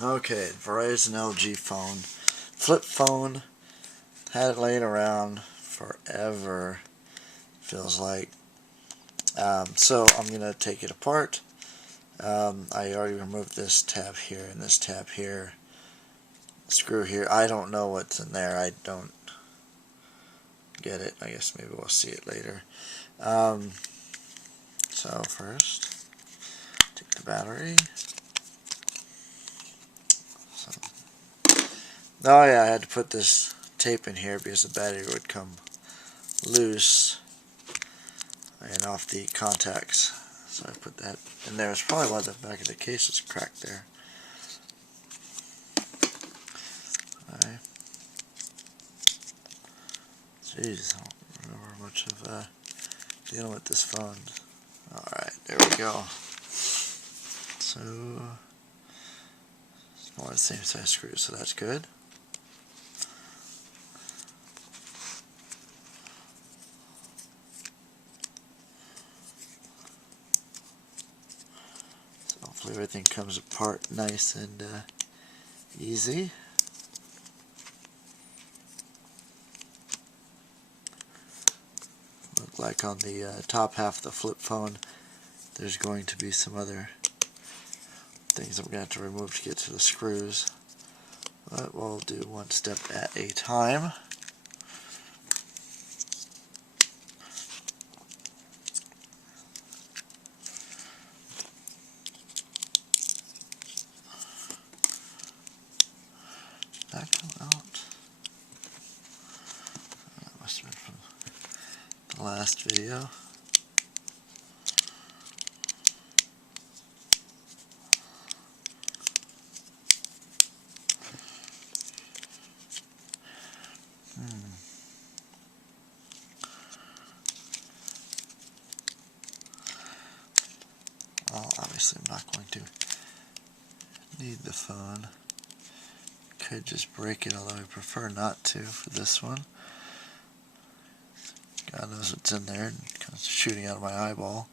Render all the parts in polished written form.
Okay, Verizon LG phone. Flip phone. Had it laying around forever, feels like. So I'm going to take it apart. I already removed this tab here and this tab here. Screw here. I don't know what's in there. I don't get it. I guess maybe we'll see it later. So first, take the battery. Oh yeah, I had to put this tape in here because the battery would come loose and off the contacts. So I put that in there. It's probably why the back of the case is cracked there. Alright. Jeez, I don't remember much of dealing with this phone. Alright, there we go. So, it's more the same size screws, so that's good. So hopefully everything comes apart nice and easy. Look like on the top half of the flip phone there's going to be some other things I'm going to have to remove to get to the screws. But we'll do one step at a time. That come out? That must have been from the last video. Well, obviously I'm not going to need the phone. Could just break it, although I prefer not to for this one. God knows what's in there, and kind of shooting out of my eyeball.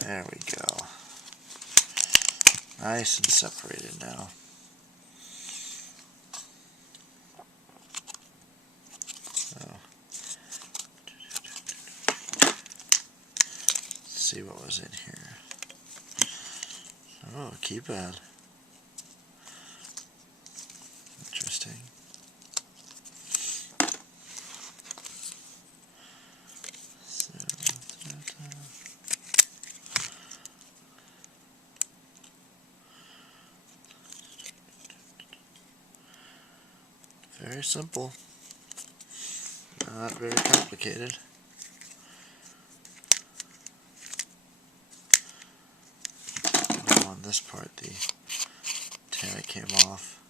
There we go. Nice and separated now. So, let's see what was in here. Oh, keypad. Interesting. Very simple. Not very complicated. Now on this part, the antenna came off.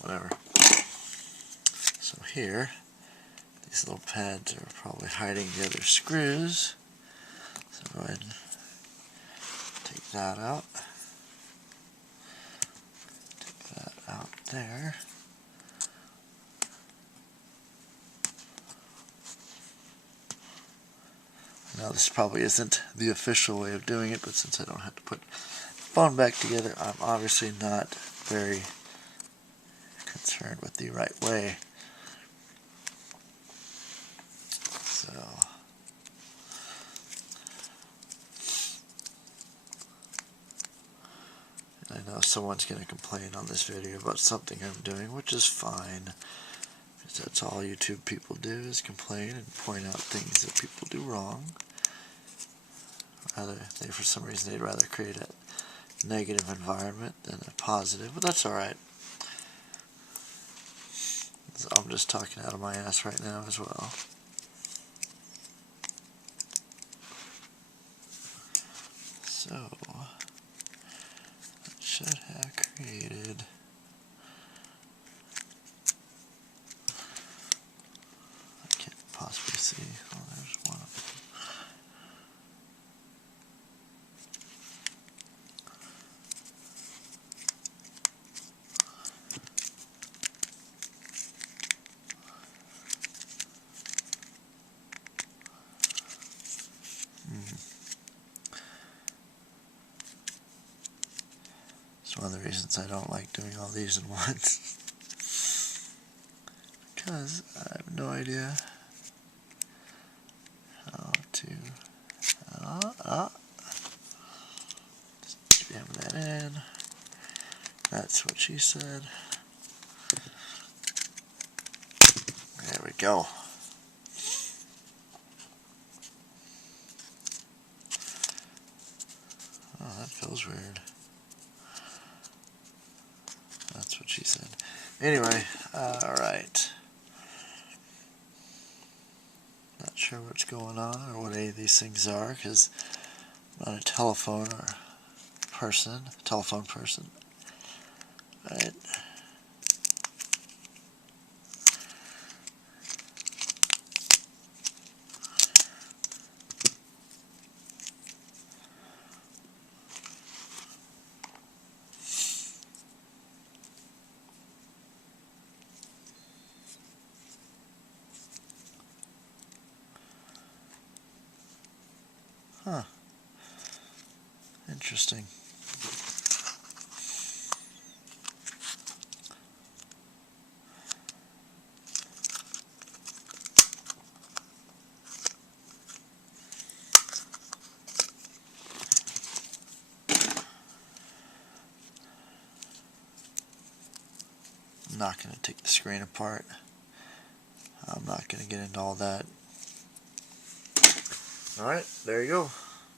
Whatever. So here, these little pads are probably hiding the other screws. So go ahead and take that out. Take that out there. Now this probably isn't the official way of doing it, but since I don't have to put the phone back together, I'm obviously not very concerned with the right way. So I know someone's going to complain on this video about something I'm doing, which is fine. Because that's all YouTube people do, is complain and point out things that people do wrong. For some reason, they'd rather create a negative environment than a positive, but that's alright. I'm just talking out of my ass right now as well. So, that should have created I can't possibly see. Oh, there's one of them. one of the reasons I don't like doing all these in once. Because I have no idea how to just jam that in. That's what she said. There we go. Oh, that feels weird. That's what she said. Anyway, alright. Not sure what's going on or what any of these things are because I'm not a telephone person. Right. Huh. Interesting. I'm not going to take the screen apart. I'm not going to get into all that. Alright, there you go.